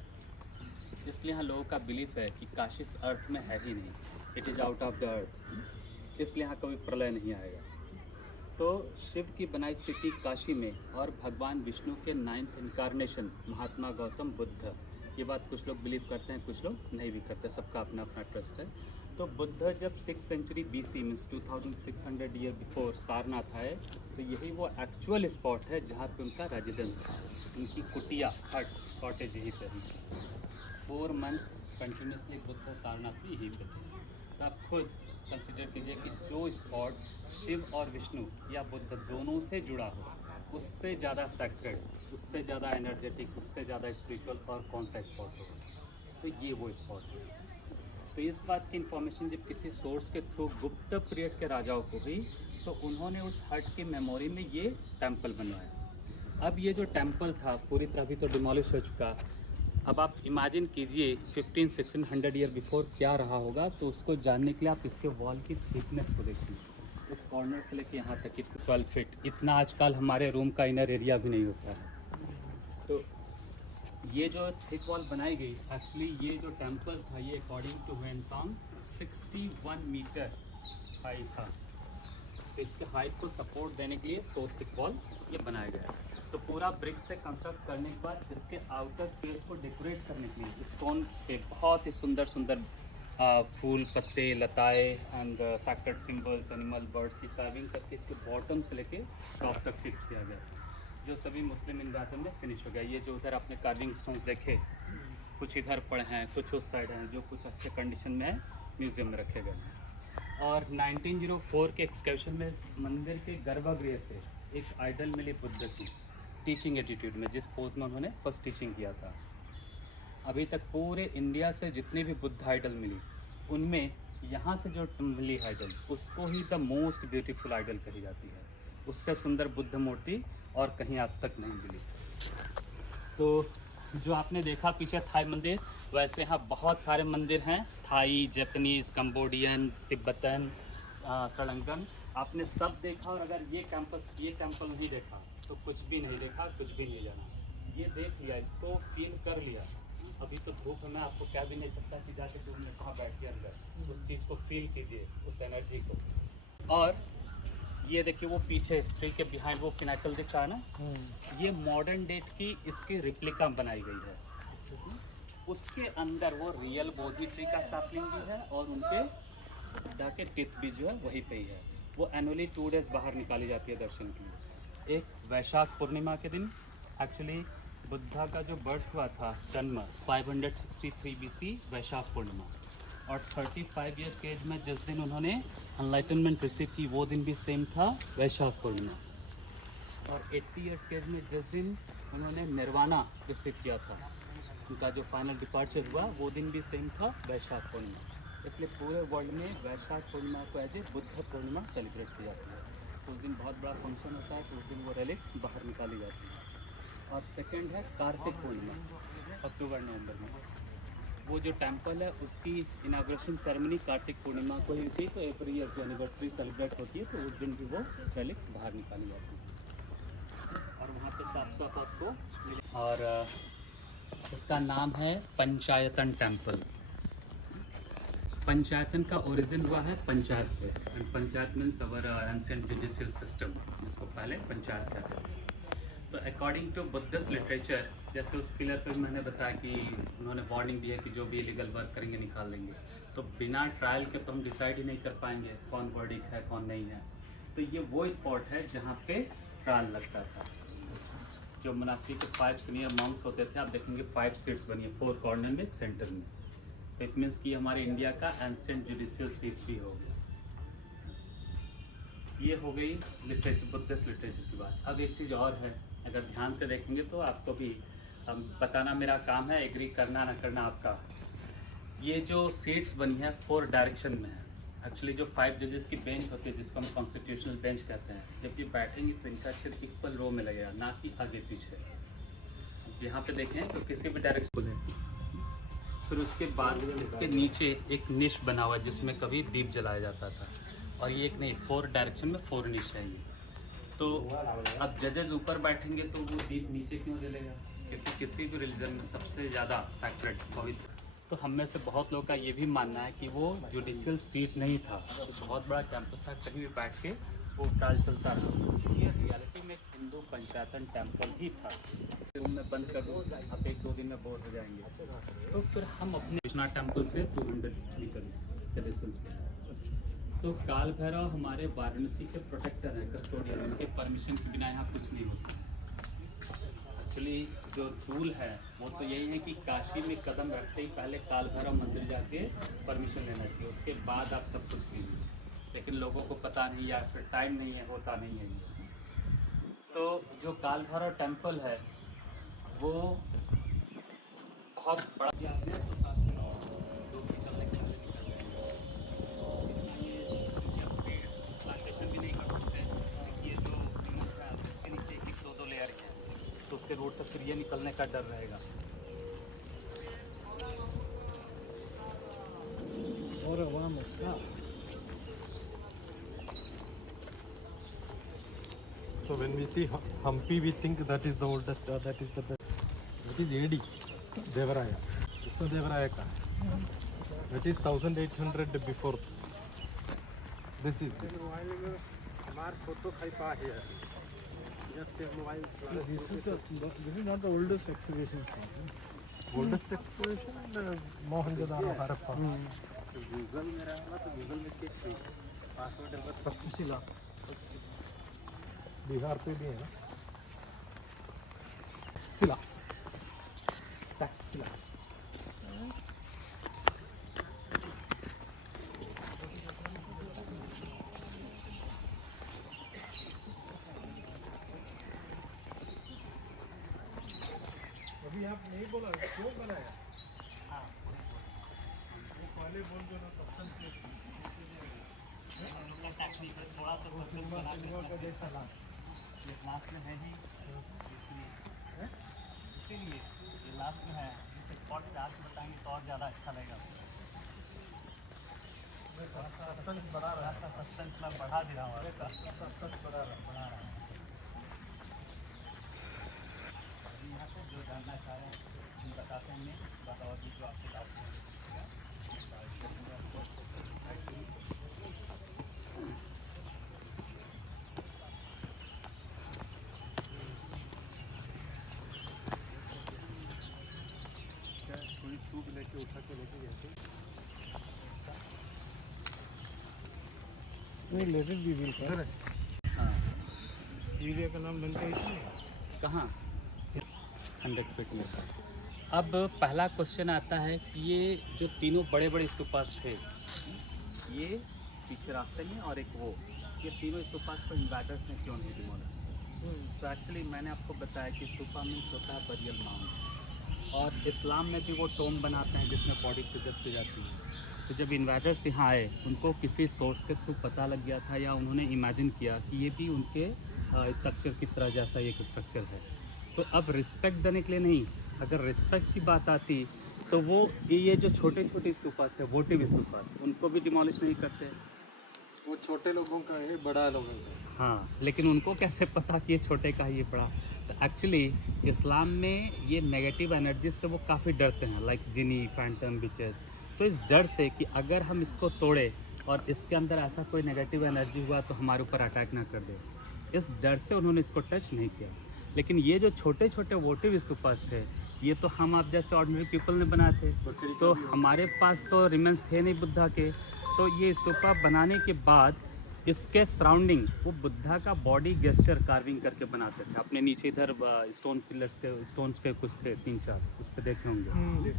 इसलिए यहाँ लोगों का बिलीफ है कि काशी इस अर्थ में है ही नहीं, it is out of the earth, इसलिए यहाँ कभी प्रलय नहीं आएगा। तो शिव की बनाई सिटी काशी में और भगवान विष्णु के 9th इनकारनेशन महात्मा गौतम बुद्ध, ये बात कुछ लोग बिलीव करते हैं, कुछ लोग नहीं भी करते, सबका अपना अपना ट्रस्ट है। तो बुद्ध जब 6th century BC means 2600 year before Sarnath आए, तो यही वो एक्चुअल स्पॉट है जहाँ पे उनका रेजिडेंस था। उनकी कुटिया, हट, कॉटेज यहीं पे थी। 4 मंथ कंटिन्यूसली बुद्ध सारनाथ भी यहीं पे थे। तो आप खुद कंसिडर कीजिए कि जो स्पॉट शिव और विष्णु या बुद्ध दोनों से जुड़ा हो, उससे ज़्यादा सेक्रेड, उससे ज़्यादा एनर्जेटिक, उससे ज़्यादा स्पिरिचुअल और कौन सा स्पॉट होगा। तो ये वो स्पॉट है। तो इस बात की इन्फॉर्मेशन जब किसी सोर्स के थ्रू गुप्त पीरियड के राजाओं को हुई, तो उन्होंने उस हट की मेमोरी में ये टेम्पल बनवाया। अब ये जो टेम्पल था पूरी तरह भी तो डिमोलिश हो चुका। अब आप इमेजिन कीजिए 1500-1600 ईयर बिफोर क्या रहा होगा। तो उसको जानने के लिए आप इसके वॉल की थिकनेस को देखिए, उस कॉर्नर से लेके यहाँ तक 12 फीट। इतना आजकल हमारे रूम का इनर एरिया भी नहीं होता है। तो ये जो थिक वॉल बनाई गई, एक्चुअली ये जो टेम्पल था ये अकॉर्डिंग टू वेनसोंग 61 मीटर हाई था। तो इसके हाइट को सपोर्ट देने के लिए सो थिक वॉल ये बनाया गया है। तो पूरा ब्रिक से कंस्ट्रक्ट करने के बाद इसके आउटर फेस को डेकोरेट करने के लिए स्टोन पे बहुत ही सुंदर सुंदर फूल, पत्ते, लताएँ and sacred symbols, animal, birds की कार्विंग करके इसके बॉटम से लेके टॉप तक फिक्स किया गया, जो सभी मुस्लिम इन्वाजन में फिनिश हो गया। ये जो उधर आपने कार्विंग स्टोन्स देखे, कुछ इधर पड़े हैं, कुछ उस साइड हैं, जो कुछ अच्छे कंडीशन में है, म्यूज़ियम में रखे गए हैं। और 1904 के एक्सकर्शन में मंदिर के गर्भगृह से एक आइडल मिली बुद्ध की टीचिंग एटीट्यूड में, जिस पोज में उन्होंने फर्स्ट टीचिंग किया था। अभी तक पूरे इंडिया से जितनी भी बुद्ध आइडल मिली, उनमें यहाँ से जो मिली आइडल, उसको ही द मोस्ट ब्यूटीफुल आइडल कही जाती है। उससे सुंदर बुद्ध मूर्ति और कहीं आज तक नहीं मिली। तो जो आपने देखा पीछे थाई मंदिर, वैसे यहाँ बहुत सारे मंदिर हैं, Thai, Japanese, Cambodian, Tibetan, Sri Lankan, आपने सब देखा। और अगर ये टेम्पल नहीं देखा तो कुछ भी नहीं देखा, कुछ भी नहीं जाना। ये देख लिया, इसको फील कर लिया। अभी तो धूप है, मैं आपको कह भी नहीं सकता कि जाके धूप में कहाँ बैठिए, अंदर उस चीज़ को फील कीजिए, उस एनर्जी को। और ये देखिए वो पीछे ट्री के बिहाइंड वो पिनाकल दिख रहा है ना, ये मॉडर्न डेट की इसकी रिप्लिका बनाई गई है। उसके अंदर वो रियल बोधि ट्री का सैपलिंग भी है और उनके बुद्धा के टिथ भी जो है वहीं पे ही है। वो एनुअली 2 डेज बाहर निकाली जाती है दर्शन के लिए। एक वैशाख पूर्णिमा के दिन एक्चुअली बुद्धा का जो बर्थ हुआ था, जन्म 563 BC वैशाख पूर्णिमा, और 35 ईयर के एज में जिस दिन उन्होंने एनलाइटनमेंट रिसीव की वो दिन भी सेम था, वैशाख पूर्णिमा। और 80 ईयर्स के एज में जिस दिन उन्होंने निर्वाणा रिसीव किया था, उनका जो फाइनल डिपार्चर हुआ, वो दिन भी सेम था, वैशाख पूर्णिमा। इसलिए पूरे वर्ल्ड में वैशाख पूर्णिमा को as a Buddha Purnima celebrate की जाती है। तो उस दिन बहुत बड़ा फंक्शन होता है, तो उस दिन वो रेलिक्स बाहर निकाली जाती है। और सेकंड है कार्तिक पूर्णिमा, अक्टूबर-नवंबर में। वो जो टेम्पल है उसकी इनाग्रेशन सेरेमनी कार्तिक पूर्णिमा को ही थी, तो एवरी ईयर की एनिवर्सरी सेलिब्रेट होती है, तो उस दिन भी वो रेलिक्स बाहर निकाली जाती है। और वहाँ पे साफ आपको और इसका नाम है पंचायतन टेम्पल। पंचायतन का ओरिजिन हुआ है पंचायत से, and panchayat means our ancient judicial system, जिसको पहले पंचायत कहते हैं। तो अकॉर्डिंग टू बुद्धिस्ट लिटरेचर, जैसे उस पिलर पे मैंने बताया कि उन्होंने वार्निंग दी है कि जो भी इलीगल वर्क करेंगे निकाल लेंगे, तो बिना ट्रायल के तो हम डिसाइड ही नहीं कर पाएंगे कौन वर्डिक है कौन नहीं है। तो ये वो स्पॉट है जहाँ पे ट्रायल लगता था। जो मोनास्ट्री के 5 सीनियर मॉन्क्स होते थे, आप देखेंगे 5 सीट्स बनी है, 4 कॉर्नर में, एक सेंटर में। तो इट मीन्स कि हमारे इंडिया का एंशिएंट जुडिशियल सीट भी हो गया। ये हो गई लिटरेचर, बुद्धिस्ट लिटरेचर की बात। अब एक चीज़ और है, अगर ध्यान से देखेंगे तो आपको भी बताना मेरा काम है, एग्री करना ना करना आपका। ये जो सीट्स बनी है 4 डायरेक्शन में है। एक्चुअली जो 5 जजेस की बेंच होती है, जिसको हम कॉन्स्टिट्यूशनल बेंच कहते हैं, जब ये बैठेंगे तो इनका सिर इक्वल रो में लगेगा, ना कि आगे पीछे। यहाँ पे देखें तो किसी भी डायरेक्शन है। फिर उसके बाद इसके नीचे एक निश बना हुआ है जिसमें कभी दीप जलाया जाता था, और ये एक नहीं, 4 डायरेक्शन में 4 निश है ये। तो अब जजेस ऊपर बैठेंगे तो वो दीप नीचे क्यों जलेगा? क्योंकि किसी भी रिलीजन में सबसे ज़्यादा सैक्रेड पवित्र। तो हम में से बहुत लोगों का ये भी मानना है कि वो जुडिशियल सीट नहीं था, तो बहुत बड़ा कैंपस था, कहीं भी बैठ के वो ट्रायल चलता रहा। ये रियलिटी में एक हिंदू पंचायतन टेम्पल ही था। रूम में बंद कर दो, आप 1-2 दिन में बोर हो जाएंगे। तो फिर हम अपने विश्वनाथ टेम्पल से 200 मीटर के डिस्टेंस पे। तो काल भैरव हमारे वाराणसी के प्रोटेक्टर हैं, कस्टोडियन। उनके परमिशन के बिना यहाँ कुछ नहीं होता। एक्चुअली जो रूल है वो तो यही है कि काशी में कदम रखते ही पहले काल भैरव मंदिर जाके परमिशन लेना चाहिए, उसके बाद आप सब कुछ कीजिए। लेकिन लोगों को पता नहीं, या फिर टाइम नहीं है, होता नहीं है ये। तो जो काल भैरव टेम्पल है वो बहुत बड़ा प्लांटेशन भी नहीं कर सकते। ये जो है इसके नीचे 1-2 लेयर हैं, तो उसके रोड से फिर ये निकलने का डर रहेगा। और वहाँ So when we see Hampi, we think that is the oldest, that is the best. That is AD, Devaraya. Krishna Devaraya ka. That is 1800 before. This is this. हमारे फोटो खाई पा है जब से mobile this is not the oldest excavation. Oldest excavation Mohenjo-daro, Harappa. Google में रहेगा तो Google में क्या चाहिए, पासवर्ड नंबर तक्षशिला बिहार पे भी है ना, शिला, तक्षशिला। अभी आप नहीं बोला क्यों बनाया? हाँ, पहले बोल दो ना तब तक थोड़ा सा जैसा ये क्लास में है ही, इसीलिए लास्ट में है, इस स्पॉट पे आज बताएंगे तो और ज़्यादा अच्छा लगेगा। सस्पेंस बढ़ा रहा ऐसा सस्पेंस मैं बढ़ा दे रहा हूँ है, सस्पेंस बढ़ा रहा है। अभी यहाँ पे जो जानना चाह रहे हैं हम बताते हैं, बात और भी जो आपसे बात थोड़ी सूप लेके उठा के लेके गए थे। नहीं लेटेड भी बिल का इधर है। हाँ एरिया का नाम बनता है इसमें। कहाँ 100 फीट में। अब पहला क्वेश्चन आता है कि ये जो तीनों बड़े बड़े स्तूपास थे, ये पीछे रास्ते में और एक वो, ये तीनों स्तूपास को इन्वाइडर्स ने क्यों नहीं डिमोलिश किया? तो एक्चुअली मैंने आपको बताया कि स्तूपा मीन्स होता है बरियल माउंट, और इस्लाम में भी वो टोम बनाते हैं जिसमें बॉडी प्रिजर्व की जाती है। तो जब इन्वाइडर्स यहाँ आए, उनको किसी सोर्स के थ्रू पता लग गया था या उन्होंने इमेजिन किया कि ये भी उनके स्ट्रक्चर की तरह जैसा एक स्ट्रक्चर है। तो अब रिस्पेक्ट देने के लिए नहीं, अगर रिस्पेक्ट की बात आती तो वो ये जो छोटे छोटे स्तूपास है, वोटिव स्तूपास, उनको भी डिमोलिश नहीं करते। वो छोटे लोगों का है, बड़ा लोगों का। हाँ, लेकिन उनको कैसे पता कि ये छोटे का ही ये बड़ा? तो एक्चुअली इस्लाम में ये नेगेटिव एनर्जी से वो काफ़ी डरते हैं, लाइक जिनी, फैंटम, बिचेस। तो इस डर से कि अगर हम इसको तोड़े और इसके अंदर ऐसा कोई नेगेटिव एनर्जी हुआ तो हमारे ऊपर अटैक ना कर दे, इस डर से उन्होंने इसको टच नहीं किया। लेकिन ये जो छोटे छोटे वोटिव स्तूपास थे, ये तो हम आप जैसे ऑर्डिनरी पीपल ने बनाए थे, तो हमारे पास तो रिमेंस थे नहीं बुद्धा के। तो ये स्तूपा बनाने के बाद इसके सराउंडिंग वो बुद्धा का बॉडी गेस्चर कार्विंग करके बनाते थे। अपने नीचे इधर स्टोन पिलर्स के, स्टोन्स के कुछ थे 3-4, उस पर देखे होंगे।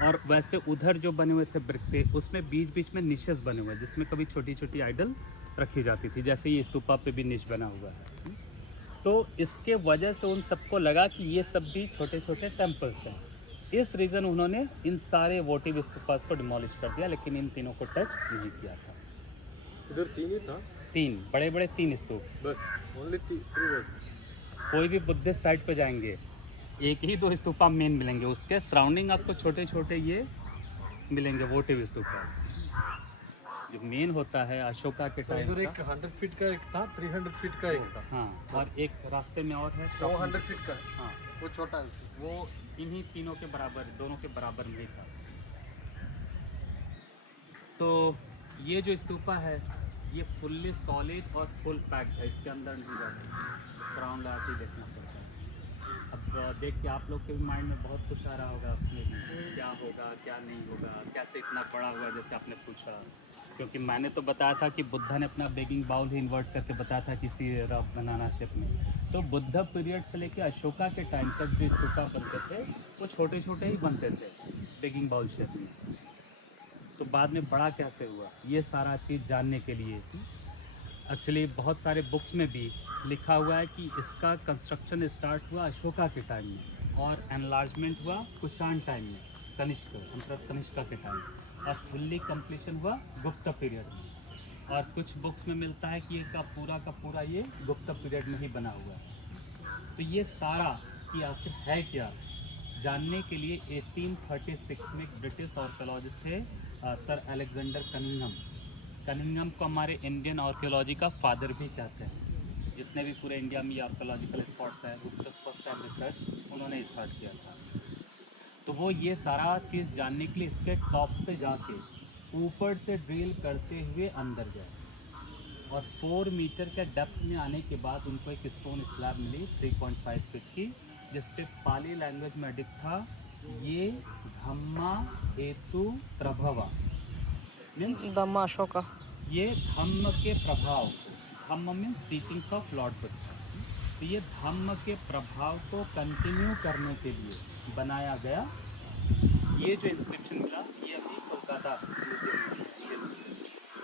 और वैसे उधर जो बने हुए थे ब्रिक से, उसमें बीच बीच में निशेस बने हुए हैं जिसमें कभी छोटी छोटी आइडल रखी जाती थी, जैसे ये स्तूपा पे भी निश बना हुआ है। तो इसके वजह से उन सबको लगा कि ये सब भी छोटे छोटे टेम्पल्स हैं। इस रीज़न उन्होंने इन सारे वोटिव स्तूपास को डिमोलिश कर दिया, लेकिन इन तीनों को टच नहीं किया था। इधर 3 ही था 3 बड़े बड़े 3 स्तूप। बस, ओनली 3 बस। कोई भी बुद्धिस्ट साइट पे जाएंगे, एक ही 2 स्तूपा मेन मिलेंगे, उसके सराउंडिंग आपको छोटे छोटे ये मिलेंगे वोटिव स्तूपा। जो मेन होता है अशोका के टाइम इधर एक 100 फीट का एक था, 300 फीट का एक था। हाँ, और एक रास्ते में और है वो 100 फीट का है, हाँ, वो छोटा है उससे। वो इन्हीं तीनों के बराबर, दोनों के बराबर में ही था। तो ये जो स्तूपा है ये फुल्ली सॉलिड और फुल पैक्ड है, इसके अंदर नहीं जा सकते, इस ग्राउंड लगा के देखना पड़ता है। अब देख के आप लोग के भी माइंड में बहुत कुछ आ रहा होगा अपने भी, क्या होगा क्या नहीं होगा, कैसे इतना बड़ा हुआ जैसे आपने पूछा। क्योंकि मैंने तो बताया था कि बुद्धा ने अपना बेगिंग बाउल ही इन्वर्ट करके बताया था किसी रफ बनाना शेप में। तो बुद्धा पीरियड से लेकर अशोका के टाइम तक जो स्तूपा बनते थे वो छोटे छोटे ही बनते थे बेगिंग बाउल शेप में। तो बाद में बड़ा कैसे हुआ, ये सारा चीज़ जानने के लिए एक्चुअली बहुत सारे बुक्स में भी लिखा हुआ है कि इसका कंस्ट्रक्शन स्टार्ट हुआ अशोका के टाइम में और एनलार्जमेंट हुआ कुषाण टाइम में, कनिष्क मतलब कनिष्का के टाइम, और फुल्ली कंप्लीशन हुआ गुप्त पीरियड में। और कुछ बुक्स में मिलता है कि का पूरा ये गुप्त पीरियड में ही बना हुआ है। तो ये सारा कि आखिर है क्या, जानने के लिए 1836 में एक ब्रिटिश आर्कियोलॉजिस्ट थे सर अलेक्जेंडर कनिंघम। कनिंघम को हमारे इंडियन आर्कियोलॉजी का फादर भी कहते हैं। जितने भी पूरे इंडिया में आर्कियोलॉजिकल स्पॉट्स हैं उसका फर्स्ट टाइम रिसर्च उन्होंने स्टार्ट किया था। तो वो ये सारा चीज़ जानने के लिए इसके टॉप पे जाके ऊपर से ड्रिल करते हुए अंदर गए और 4 मीटर के डेप्थ में आने के बाद उनको एक स्टोन स्लैब मिली 3.5 फीट की, जिसपे पाली लैंग्वेज में एडिक्ट था ये धम्मा हेतु प्रभवा, मीन्स धम्मा अशोका। ये धम्म के प्रभाव को, dhamma means teachings of lord Buddha, तो ये धम्म के प्रभाव को कंटिन्यू करने के लिए बनाया गया। ये जो इंस्क्रिप्शन मिला ये अभी कोलकाता म्यूजियम में।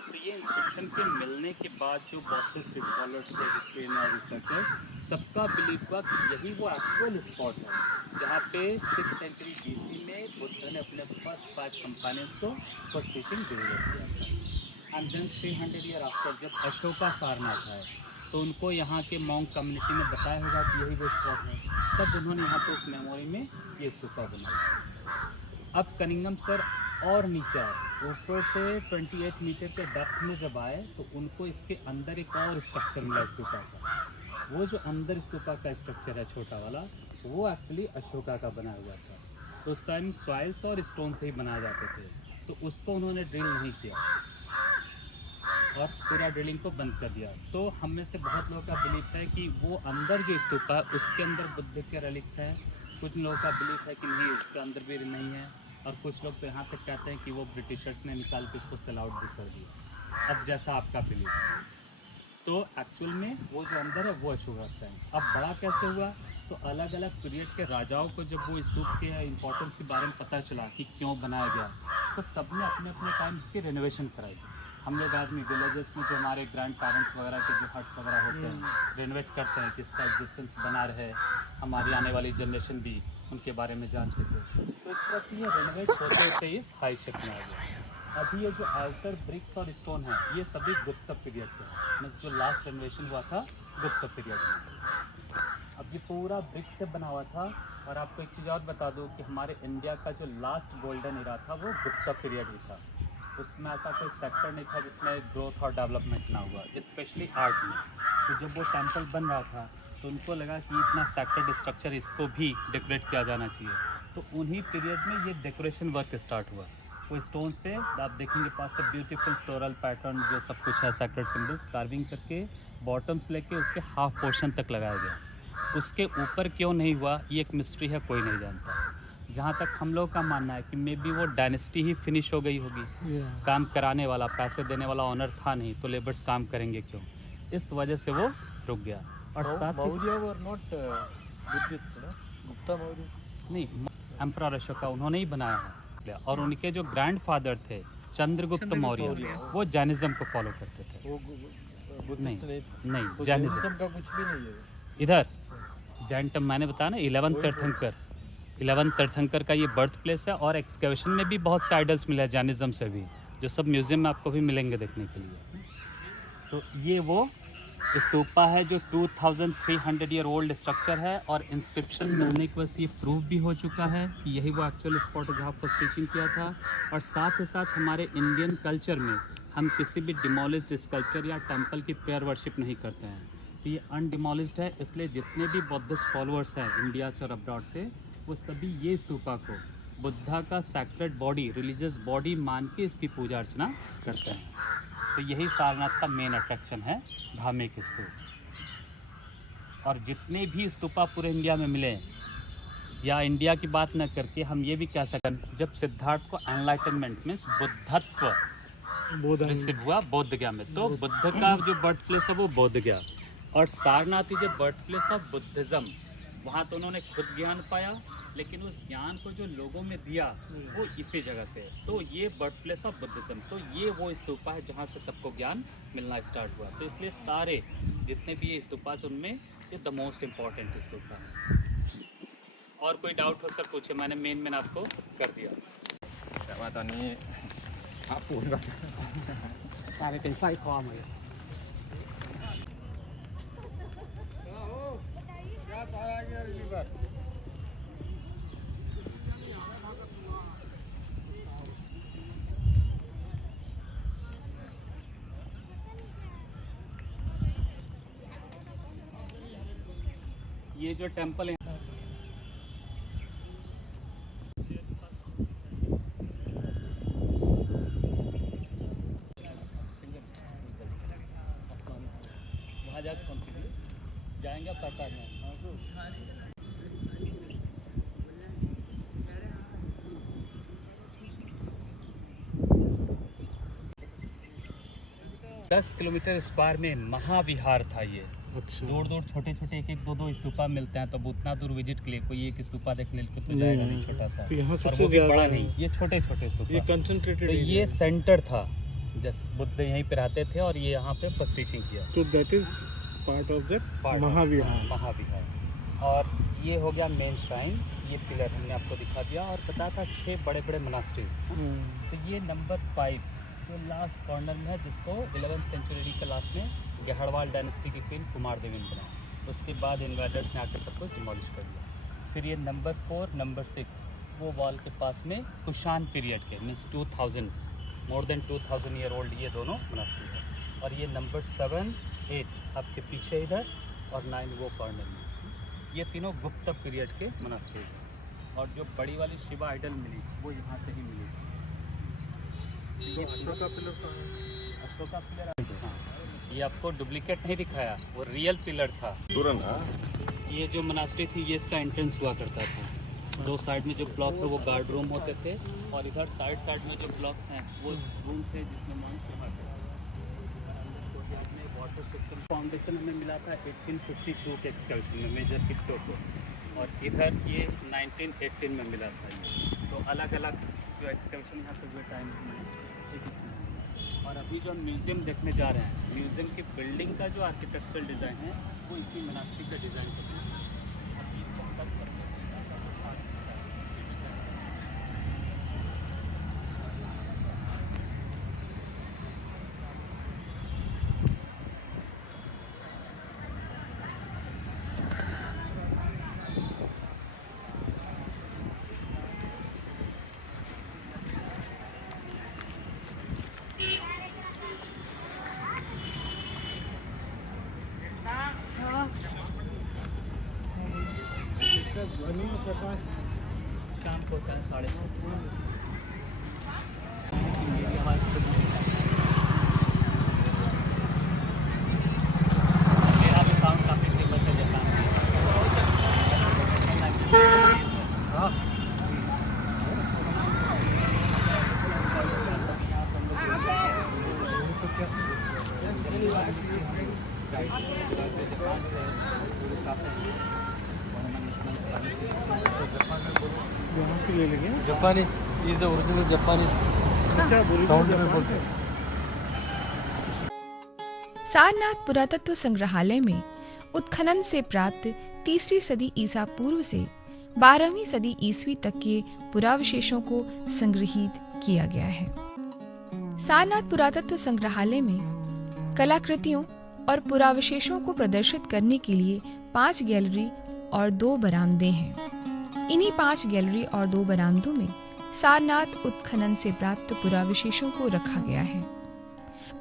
तो ये इंस्क्रिप्शन के मिलने के बाद जो बौद्धिस्ट स्कॉलर्स थे, हिस्ट्रियन और रिसर्चर्स, सबका बिलीव हुआ कि यही वो एक्चुअल स्पॉट है जहाँ पे 6th सेंचुरी BC में बुद्ध ने अपने फर्स्ट 5 कंपेनियंस को फर्स्ट टीचिंग डिलीवर किया था। एंड देन 300 ईयर आफ्टर जब अशोका सारनाथ है तो उनको यहाँ के मॉन्क कम्युनिटी में बताया होगा कि यही वो स्पॉट है, तब उन्होंने यहाँ पे उस मेमोरी में ये स्तूपा बनाया। अब कनिंगम सर और नीचे आए, ऊपर से 28 मीटर के डेप्थ में जब आए तो उनको इसके अंदर एक और स्ट्रक्चर मिला स्तूपा का। वो जो अंदर स्तूपा का स्ट्रक्चर है छोटा वाला, वो एक्चुअली अशोका का बना हुआ था। तो उस टाइम सॉइल्स और स्टोन से ही बनाए जाते थे, तो उसको उन्होंने ड्रिल नहीं किया और पूरा ड्रिलिंग को बंद कर दिया। तो हम में से बहुत लोगों का बिलीफ है कि वो अंदर जो स्तूपा है उसके अंदर बुद्ध के रिलिक्स है। कुछ लोगों का बिलीफ है कि नहीं, उसके अंदर भी नहीं है, और कुछ लोग तो यहाँ तक कहते हैं कि वो ब्रिटिशर्स ने निकाल के इसको सेल आउट भी कर दिया। अब जैसा आपका बिलीफ है, तो एक्चुअल में वो जो अंदर है वो अशोका का है। अब बड़ा कैसे हुआ, तो अलग अलग पीरियड के राजाओं को जब वो स्तूप के इम्पोर्टेंस के बारे में पता चला कि क्यों बनाया गया, तो सब ने अपने अपने टाइम इसकी रेनोवेशन कराई। हम लोग आदमी विलेजेस में जो हमारे ग्रैंड पेरेंट्स वगैरह के जो हट्स वगैरह होते हैं, रेनोवेट करते हैं कि इसका एग्जिस्टेंस बना रहे, हमारी आने वाली जनरेशन भी उनके बारे में जान सके। तो इस तरह से ये रेनोवेट होते होते इस हाई शेप में आ गया। अभी ये जो आउटर ब्रिक्स और स्टोन है, ये सभी गुप्त पीरियड के हैं, मीन्स जो लास्ट रेनोवेशन हुआ था गुप्त पीरियड में। अब ये पूरा ब्रिक से बना हुआ था। और आपको एक चीज़ और बता दूँ कि हमारे इंडिया का जो लास्ट गोल्डन इरा था वो गुप्त पीरियड ही था। उसमें ऐसा कोई सेक्टर नहीं था जिसमें ग्रोथ और डेवलपमेंट ना हुआ, स्पेशली आर्ट में। तो जब वो टेम्पल बन रहा था तो उनको लगा कि इतना सेक्टर्ड स्ट्रक्चर, इसको भी डेकोरेट किया जाना चाहिए। तो उन्हीं पीरियड में ये डेकोरेशन वर्क स्टार्ट हुआ। वो स्टोन्स पे आप देखेंगे पास से ब्यूटीफुल फ्लोरल पैटर्न जो सब कुछ है, सेक्टर्ड सिम्बल्स कार्विंग करके बॉटम्स लेके उसके हाफ पोर्शन तक लगाया गया। उसके ऊपर क्यों नहीं हुआ, ये एक मिस्ट्री है, कोई नहीं जानता। जहाँ तक हम लोग का मानना है कि मे बी वो डायनेस्टी ही फिनिश हो गई होगी, काम कराने वाला, पैसे देने वाला ऑनर था नहीं, तो लेबर्स काम करेंगे क्यों, इस वजह से वो रुक गया। और साथ ही Maurya were not Buddhists, no? Gupta Maurya. नहीं, एम्परर अशोका उन्होंने ही बनाया है। और उनके जो ग्रैंडफादर थे चंद्रगुप्त मौर्य, वो जैनिज्म को फॉलो करते थे। वो बुद्धिस्ट नहीं, नहीं, तो जैनिज्म जैनिज्म का कुछ भी नहीं है। इधर जैन टम मैंने बताया ना, 11 तीर्थंकर का ये बर्थ प्लेस है। और एक्सकेवेशन में भी बहुत से आइडल्स मिले हैं जैनिज्म से भी, जो सब म्यूजियम में आपको भी मिलेंगे देखने के लिए। तो ये वो स्तूपा है जो 2300 ईयर ओल्ड स्ट्रक्चर है, और इंस्क्रिप्शन मिलने की वजह से ये प्रूव भी हो चुका है कि यही वो एक्चुअल स्पॉट है जहाँ फर्स्ट टीचिंग किया था। और साथ ही साथ हमारे इंडियन कल्चर में हम किसी भी डिमोलिश्ड स्कल्पचर या टेम्पल की प्रेयर वर्शिप नहीं करते हैं। तो ये अनडिमोलिश्ड है, इसलिए जितने भी बौद्धिस्ट फॉलोअर्स हैं इंडिया से और अब्रॉड से, वो सभी ये स्तूपा को बुद्धा का सैक्रेड बॉडी, रिलीजियस बॉडी मान के इसकी पूजा अर्चना करते हैं। तो यही सारनाथ का मेन अट्रैक्शन है, धार्मिक स्तूप। और जितने भी स्तूपा पूरे इंडिया में मिले, या इंडिया की बात न करके हम ये भी कह सकते, जब सिद्धार्थ को एनलाइटनमेंट मीन्स बुद्धत्व रिसीव हुआ बोध गया में, तो बुद्ध का जो बर्थ प्लेस है वो बोध गया। और Sarnath is a birth place of Buddhism. वहाँ तो उन्होंने खुद ज्ञान पाया, लेकिन उस ज्ञान को जो लोगों में दिया वो इसी जगह से है। तो ये बर्थ प्लेस ऑफ बुद्धिज्म, तो ये वो स्तूपा है जहाँ से सबको ज्ञान मिलना स्टार्ट हुआ। तो इसलिए सारे जितने भी ये स्तूपा है उनमें ये द मोस्ट इम्पॉर्टेंट स्तूपा है। और कोई डाउट हो सब पूछे, मैंने मेन आपको कर दिया। แต่ว่าตอนนี้พับปูนก่อน กลายเป็นไส้คอหมดเลย ये जो टेम्पल है वहाँ जाएंगे पहचान में। 10 किलोमीटर स्क्वायर में महाविहार था ये। अच्छा दूर दूर छोटे छोटे एक एक दो दो स्तूपा मिलते हैं, तो अब उतना दूर विजिट के लिए कोई एक स्तूपा देखने को तो जाएगा नहीं, छोटा सा। तो यहाँ और सबसे वो भी बड़ा ज़्यादा नहीं, ये छोटे छोटे ये स्तूपा। कंसंट्रेटेड तो ये सेंटर था, जैसे बुद्ध यहीं पे रहते थे और ये यहाँ पे फर्स्ट टीचिंग किया। तो that is part of that Part of- महाविहार। महाविहार। और ये हो गया मेन श्राइन, ये पिलर हमने आपको दिखा दिया, और बताया था 6 बड़े बड़े मोनास्ट्रीज। तो ये नंबर 5 जो लास्ट कॉर्नर में है, जिसको 11th सेंचुरी के लास्ट में गहड़वाल डायनेस्टी की क्वीन कुमार देवी ने बनाया। उसके बाद इन्वेडर्स ने आकर सब कुछ डिमोलिश कर दिया। फिर ये नंबर 4, नंबर 6 वो वॉल के पास में कुशान पीरियड के means 2000 more than 2000 year old ये दोनों मनास्टिक है। और ये नंबर 7, 8 आपके पीछे इधर और 9 वो कॉर्नर में, ये तीनों गुप्त पीरियड के मनास्टिक हैं। और जो बड़ी वाली शिवा आइडल मिली वो यहाँ से ही मिली। ये अशोका पिलर का है। अशोका पिलर, हाँ, ये आपको डुप्लीकेट नहीं दिखाया, वो रियल पिलर था। ये जो मनास्ट्री थी ये इसका एंट्रेंस हुआ करता था। दो साइड में जो ब्लॉक थे वो गार्ड रूम होते थे और इधर साइड में जो ब्लॉक्स हैं वो रूम थे जिसमें मॉन्क्स रहा करते। वाटर सिस्टम फाउंडेशन हमें मिला था 1852 के एक्सकवेशन में मेजर किट्टो को, और इधर ये 1918 में मिला था। तो अलग अलग जो एक्सकवेशन यहाँ पे हुए टाइम में। और अभी जो हम म्यूज़ियम देखने जा रहे हैं, म्यूज़ियम की बिल्डिंग का जो आर्किटेक्चरल डिज़ाइन है वो इसी मनास्ट्री का डिज़ाइन करते हैं। शाम को होता है 9:30 से। मेरा भी साउंड काफ़ी फेमस है जापान में। यहाँ से ले लेंगे। Japanese is original Japanese sound में बोलते हैं। सारनाथ पुरातत्व संग्रहालय में उत्खनन से प्राप्त 3री सदी ईसा पूर्व से 12वीं सदी ईस्वी तक के पुरावशेषों को संग्रहित किया गया है। सारनाथ पुरातत्व संग्रहालय में कलाकृतियों और पुरावशेषों को प्रदर्शित करने के लिए 5 गैलरी और 2 बरामदे हैं। इन्हीं 5 गैलरी और 2 बरामदों में सारनाथ उत्खनन से प्राप्त पुरावशेषों को रखा गया है।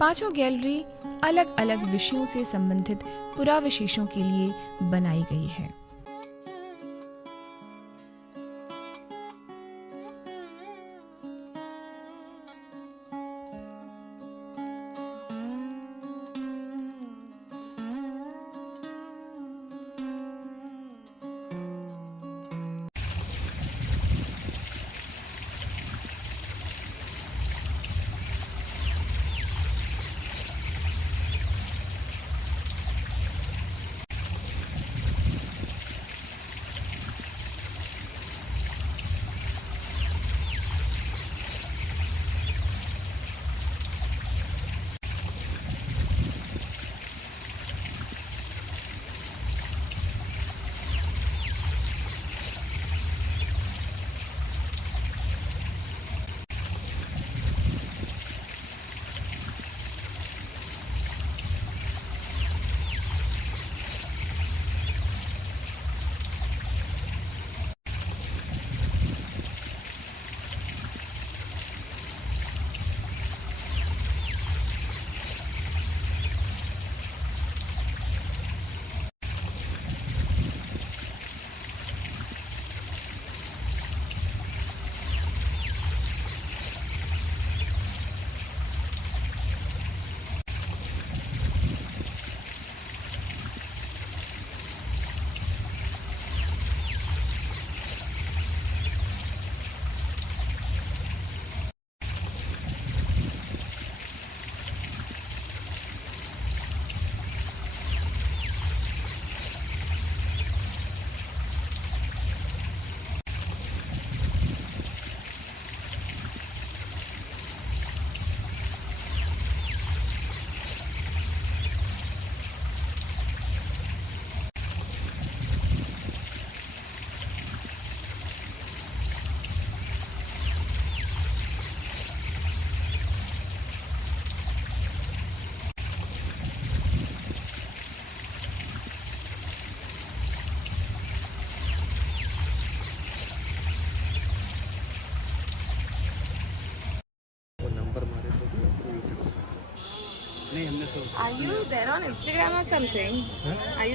पांचों गैलरी अलग अलग विषयों से संबंधित पुरावशेषों के लिए बनाई गई है। पर मारे तो भी आपको यूट्यूब नहीं हमने तो Are you there on Instagram or something? हैं? Are you